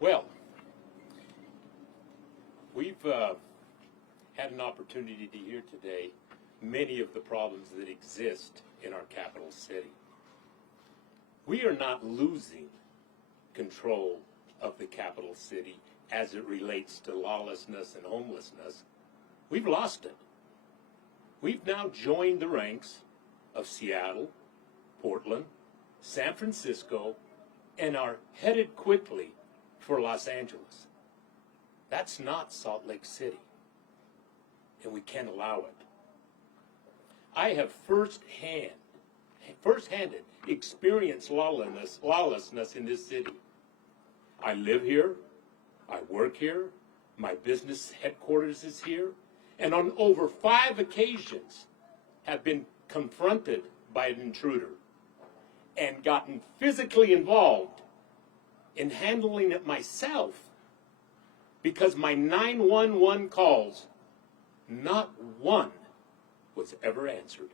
Well, we've had an opportunity to hear today many of the problems that exist in our capital city. We are not losing control of the capital city as it relates to lawlessness and homelessness. We've lost it. We've now joined the ranks of Seattle, Portland, San Francisco, and are headed quickly for Los Angeles. That's not Salt Lake City, and we can't allow it. I have first-handed experienced lawlessness in this city. I live here, I work here, my business headquarters is here, and on over 5 occasions have been confronted by an intruder and gotten physically involved in handling it myself because my 911 calls, not one was ever answered.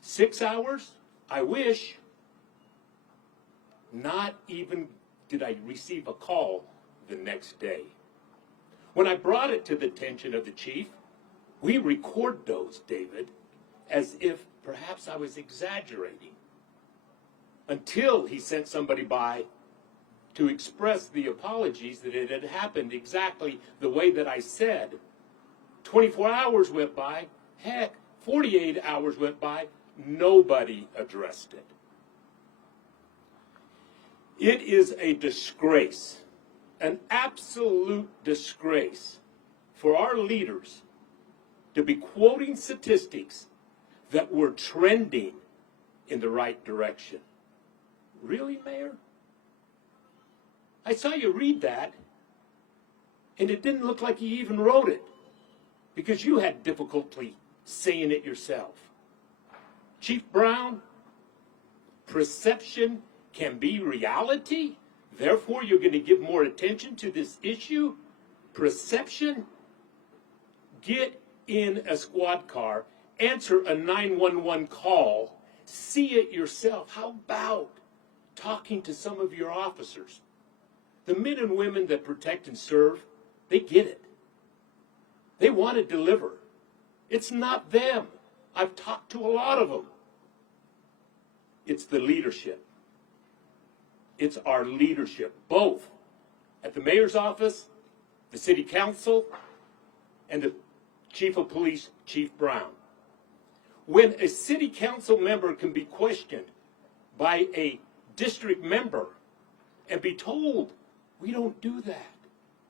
6 hours? I wish. Not even did I receive a call the next day. When I brought it to the attention of the chief, we record those, David, as if perhaps I was exaggerating, until he sent somebody by to express the apologies that it had happened exactly the way that I said. 24 hours went by, heck, 48 hours went by, nobody addressed it. It is a disgrace, an absolute disgrace for our leaders to be quoting statistics that were trending in the right direction. Really, Mayor? I saw you read that, and it didn't look like you even wrote it, because you had difficulty saying it yourself. Chief Brown, perception can be reality, therefore you're going to give more attention to this issue. Perception? Get in a squad car, answer a 911 call, see it yourself. How about talking to some of your officers? The men and women that protect and serve, they get it. They want to deliver. It's not them. I've talked to a lot of them. It's the leadership. It's our leadership, both at the mayor's office, the city council, and the chief of police, Chief Brown. When a city council member can be questioned by a district member and be told, we don't do that.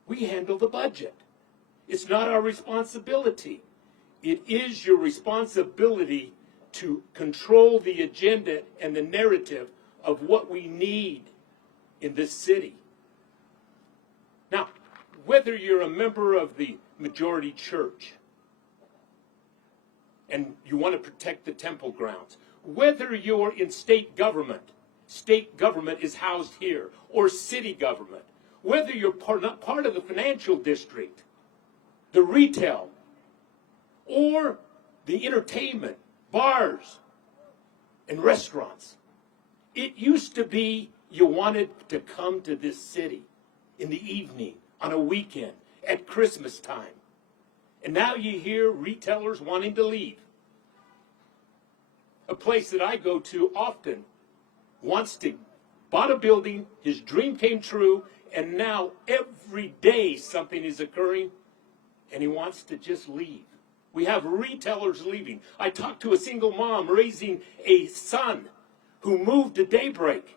We handle the budget. It's not our responsibility. It is your responsibility to control the agenda and the narrative of what we need in this city. Now, whether you're a member of the majority church and you want to protect the temple grounds, whether you're in state government is housed here, or city government, whether you're part of the financial district, the retail, or the entertainment, bars, and restaurants. It used to be you wanted to come to this city in the evening, on a weekend, at Christmas time. And now you hear retailers wanting to leave. A place that I go to often bought a building, his dream came true, and now every day something is occurring, and he wants to just leave. We have retailers leaving. I talked to a single mom raising a son who moved to Daybreak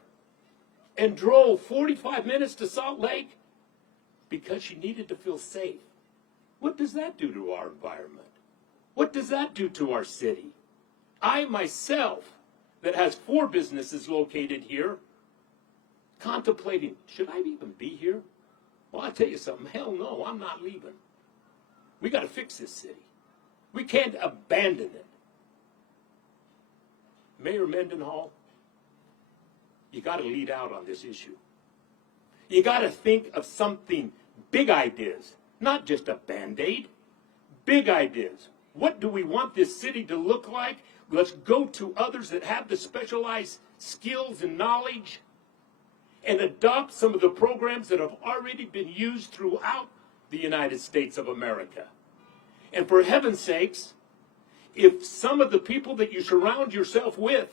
and drove 45 minutes to Salt Lake because she needed to feel safe. What does that do to our environment? What does that do to our city? I myself, that has 4 businesses located here, contemplating, should I even be here? Well, I'll tell you something. Hell no, I'm not leaving. We got to fix this city. We can't abandon it. Mayor Mendenhall, you got to lead out on this issue. You got to think of something, big ideas, not just a Band-Aid, big ideas. What do we want this city to look like? Let's go to others that have the specialized skills and knowledge and adopt some of the programs that have already been used throughout the United States of America. And for heaven's sakes, if some of the people that you surround yourself with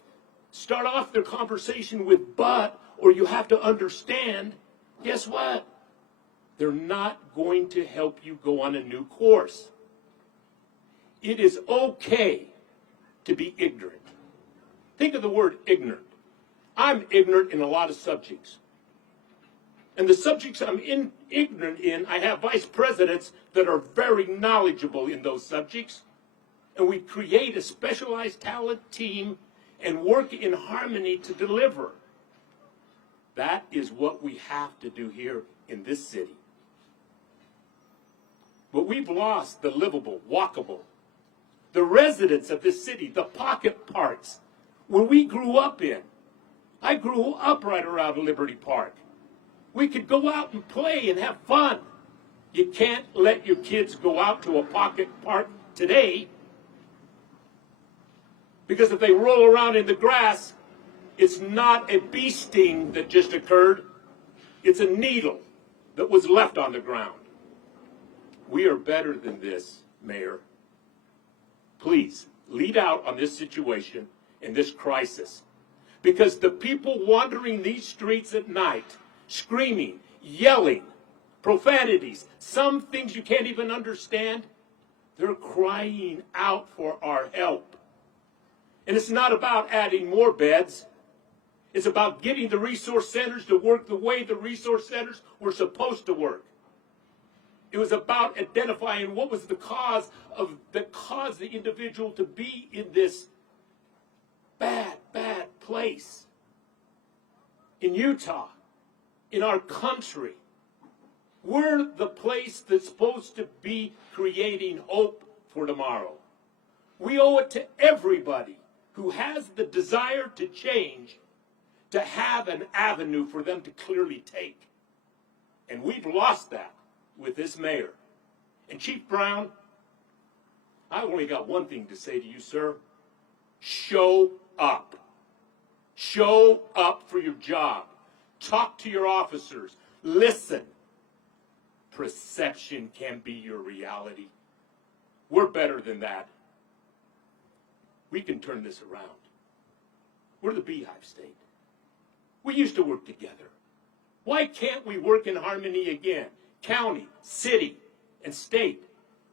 start off their conversation with "but," or "you have to understand," guess what? They're not going to help you go on a new course. It is okay to be ignorant. Think of the word ignorant. I'm ignorant in a lot of subjects. And the subjects I'm ignorant in, I have vice presidents that are very knowledgeable in those subjects. And we create a specialized talent team and work in harmony to deliver. That is what we have to do here in this city. But we've lost the livable, walkable, the residents of this city, the pocket parks where we grew up in. I grew up right around Liberty Park. We could go out and play and have fun. You can't let your kids go out to a pocket park today, because if they roll around in the grass, it's not a bee sting that just occurred. It's a needle that was left on the ground. We are better than this, Mayor. Please, lead out on this situation and this crisis. Because the people wandering these streets at night, screaming, yelling, profanities, some things you can't even understand, they're crying out for our help. And it's not about adding more beds. It's about getting the resource centers to work the way the resource centers were supposed to work. It was about identifying what was the cause that caused the individual to be in this bad, bad place. In Utah, in our country, we're the place that's supposed to be creating hope for tomorrow. We owe it to everybody who has the desire to change to have an avenue for them to clearly take. And we've lost that with this mayor. And Chief Brown, I only got one thing to say to you, sir. Show up. Show up for your job. Talk to your officers. Listen. Perception can be your reality. We're better than that. We can turn this around. We're the Beehive State. We used to work together. Why can't we work in harmony again? County, city, and state.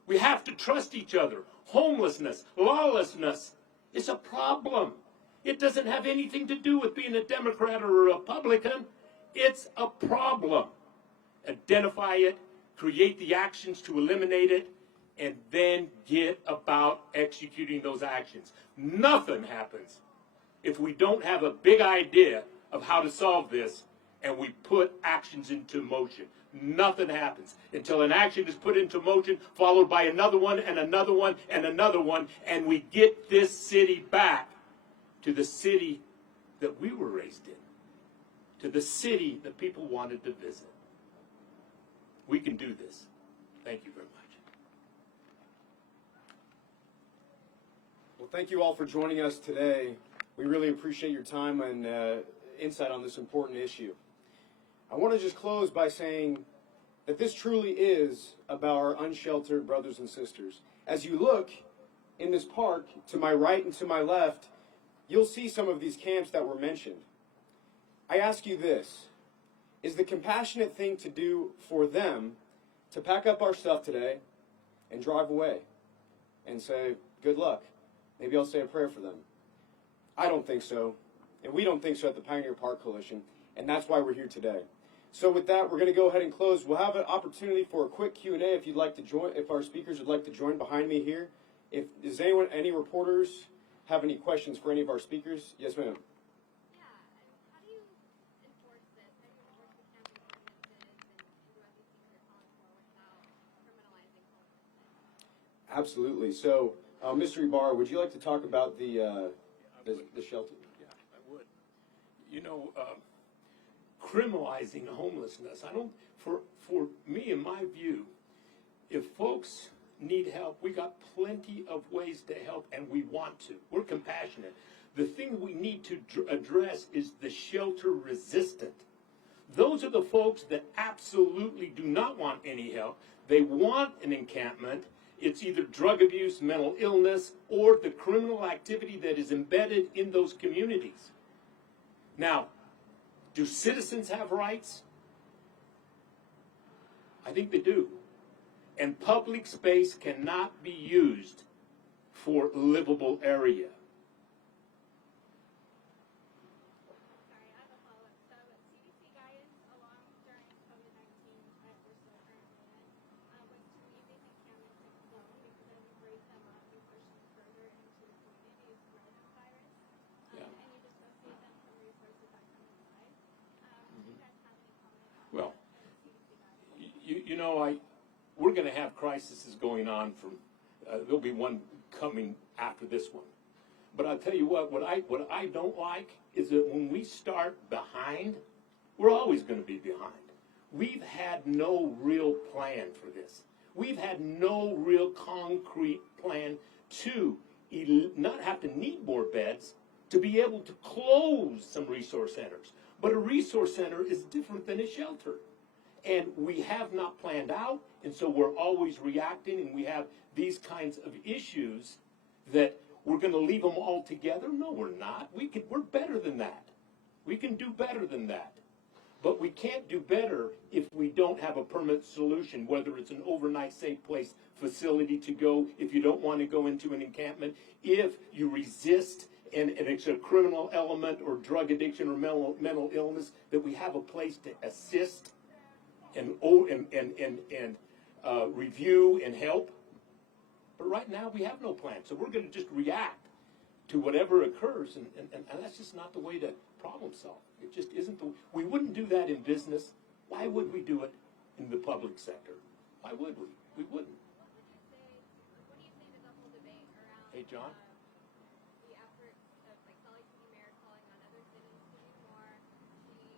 We have to trust each other. Homelessness, lawlessness is a problem. It doesn't have anything to do with being a Democrat or a Republican. It's a problem. Identify it, create the actions to eliminate it, and then get about executing those actions. Nothing happens if we don't have a big idea of how to solve this and we put actions into motion. Nothing happens until an action is put into motion, followed by another one and another one and another one, and we get this city back to the city that we were raised in, to the city that people wanted to visit. We can do this. Thank you very much. Well, thank you all for joining us today. We really appreciate your time and insight on this important issue. I want to just close by saying that this truly is about our unsheltered brothers and sisters. As you look in this park, to my right and to my left, you'll see some of these camps that were mentioned. I ask you this: is the compassionate thing to do for them to pack up our stuff today and drive away and say, good luck? Maybe I'll say a prayer for them. I don't think so, and we don't think so at the Pioneer Park Coalition, and that's why we're here today. So with that, we're going to go ahead and close. We'll have an opportunity for a quick Q&A if you'd like to join, if our speakers would like to join behind me here. Does any reporters have any questions for any of our speakers? Yes, ma'am. How do you enforce this? How do you enforce the camping ordinances and do everything you're calling for without criminalizing homelessness? Absolutely. So, Mr. Ibarra, would you like to talk about the shelter? Yeah, I would. You know, criminalizing homelessness. For me, in my view, if folks need help, we got plenty of ways to help, and we want to. We're compassionate. The thing we need to address is the shelter resistant. those are the folks that absolutely do not want any help. They want an encampment. It's either drug abuse, mental illness, or the criminal activity that is embedded in those communities. Now, do citizens have rights? I think they do. And public space cannot be used for livable area. Sorry, I have a follow-up. So CDC guidance along during COVID-19 that we're still currently in was to leave these encampments alone because it would break them up and push them further into the community to spread the virus. Yeah. And you dissociate them from resources that come inside. Do you guys have any comment on Well, that and CDC guidance? you know, we're going to have crises going on from, there'll be one coming after this one. But I'll tell you what I don't like is that when we start behind, we're always going to be behind. We've had no real plan for this. We've had no real concrete plan to not have to need more beds, to be able to close some resource centers. But a resource center is different than a shelter. And we have not planned out, and so we're always reacting, and we have these kinds of issues that we're going to leave them all together. No, we're not. We're better than that. We can do better than that. But we can't do better if we don't have a permanent solution, whether it's an overnight safe place facility to go, if you don't want to go into an encampment, if you resist and it's a criminal element or drug addiction or mental illness, that we have a place to assist and review and help. But right now we have no plan, so we're going to just react to whatever occurs, and that's just not the way to problem solve. It just isn't we wouldn't do that in business. Why would we do it in the public sector? Why would we? We wouldn't. What do you say to the whole debate around Hey, John? the efforts of like Salt Lake City mayor calling on other cities to do more? She,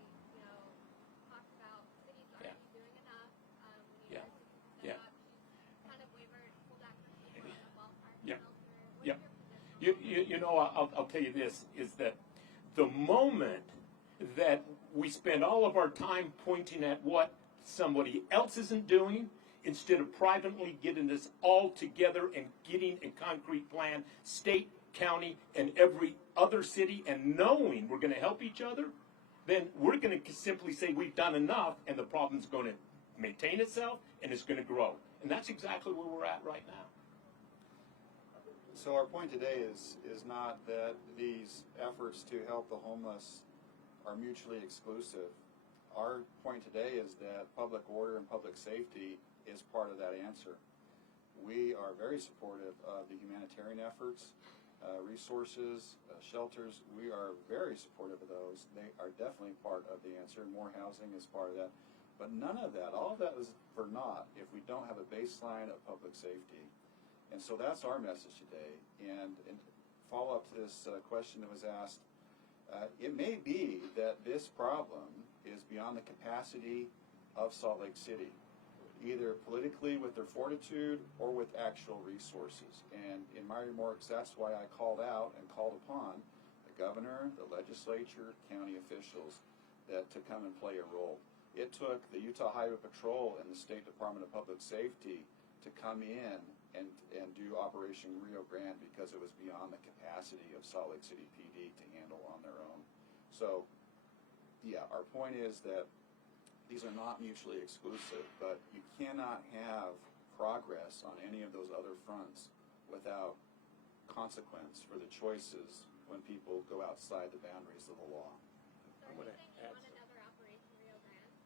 talked about cities already doing enough. We need Yeah. other cities to step up. She's kind of wavered, pulled back from people on the wildfire Yeah. elsewhere. What's Yeah. your position? I'll tell you this, is that the moment that we spend all of our time pointing at what somebody else isn't doing, instead of privately getting this all together and getting a concrete plan, state, county, and every other city, and knowing we're going to help each other, then we're going to simply say we've done enough, and the problem's going to maintain itself, and it's going to grow. And that's exactly where we're at right now. So our point today is not that these efforts to help the homeless are mutually exclusive. Our point today is that public order and public safety is part of that answer. We are very supportive of the humanitarian efforts, resources, shelters. We are very supportive of those. They are definitely part of the answer. More housing is part of that. But none of that, all of that is for naught if we don't have a baseline of public safety. And so that's our message today. And follow up to this question that was asked, it may be that this problem is beyond the capacity of Salt Lake City, either politically with their fortitude or with actual resources. And in my remarks, that's why I called out and called upon the governor, the legislature, county officials to come and play a role. It took the Utah Highway Patrol and the State Department of Public Safety to come in and do Operation Rio Grande because it was beyond the capacity of Salt Lake City PD to handle on their own. So, yeah, our point is that these are not mutually exclusive, but you cannot have progress on any of those other fronts without consequence for the choices when people go outside the boundaries of the law. So are you saying you want another Operation Rio Grande?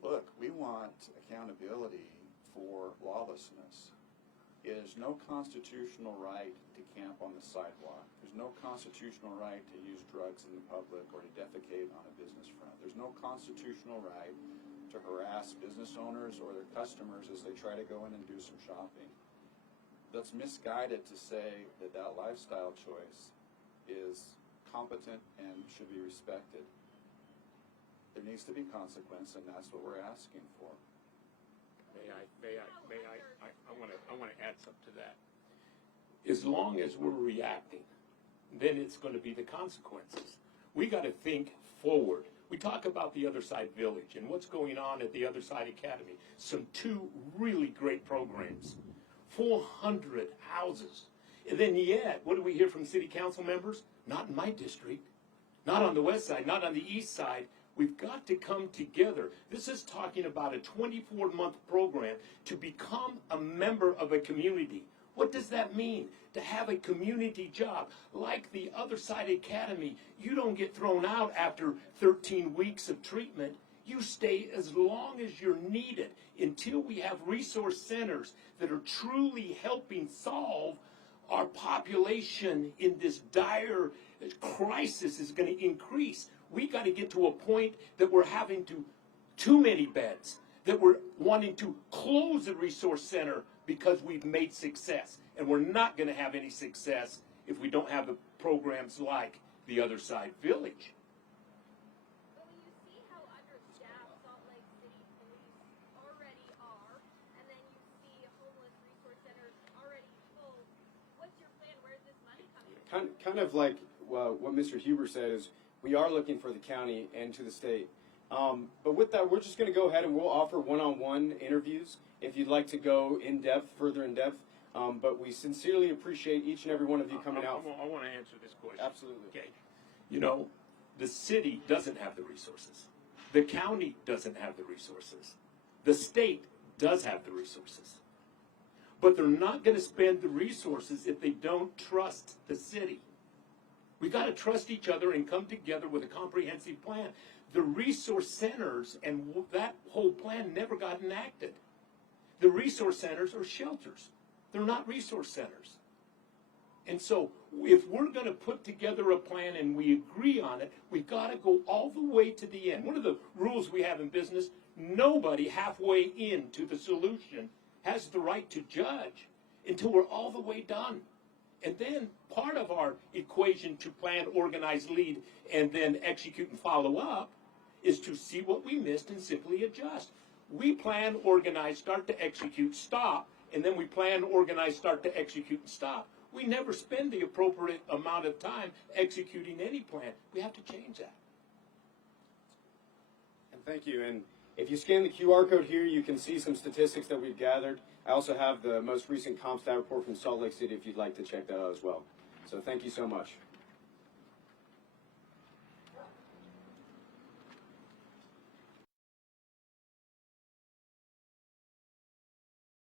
Look, we want accountability for lawlessness. It is no constitutional right to camp on the sidewalk. There's no constitutional right to use drugs in the public or to defecate on a business front. There's no constitutional right to harass business owners or their customers as they try to go in and do some shopping. That's misguided to say that that lifestyle choice is competent and should be respected. There needs to be consequence, and that's what we're asking for. I want to add something to that. As long as we're reacting, then it's going to be the consequences. We got to think forward. We talk about the Other Side Village and what's going on at the Other Side Academy. Two really great programs. 400 houses. And then yet, what do we hear from city council members? Not in my district. Not on the west side, not on the east side. We've got to come together. This is talking about a 24-month program to become a member of a community. What does that mean? To have a community job. Like the Other Side Academy, you don't get thrown out after 13 weeks of treatment. You stay as long as you're needed until we have resource centers that are truly helping solve our population in this dire crisis is going to increase. We got to get to a point that we're having too many beds, that we're wanting to close the resource center because we've made success. And we're not going to have any success if we don't have the programs like the Other Side Village. But when you see how understaffed Salt Lake City police already are, and then you see homeless resource centers already full, what's your plan? Where's this money coming from? Kind of like what Mr. Huber said is we are looking for the county and to the state. But with that, we're just going to go ahead and we'll offer one-on-one interviews if you'd like to go in depth, further in depth. But we sincerely appreciate each and every one of you coming out. I want to answer this question. Absolutely. Okay. You know, the city doesn't have the resources. The county doesn't have the resources. The state does have the resources. But they're not going to spend the resources if they don't trust the city. We got to trust each other and come together with a comprehensive plan. The resource centers and that whole plan never got enacted. The resource centers are shelters. They're not resource centers. And so if we're going to put together a plan and we agree on it, we've got to go all the way to the end. One of the rules we have in business, nobody halfway into the solution has the right to judge until we're all the way done. And then part of our equation to plan, organize, lead, and then execute and follow up is to see what we missed and simply adjust. We plan, organize, start to execute, stop, and then we plan, organize, start to execute and stop. We never spend the appropriate amount of time executing any plan. We have to change that. And thank you. And if you scan the QR code here, you can see some statistics that we've gathered. I also have the most recent CompStat report from Salt Lake City if you'd like to check that out as well. So thank you so much.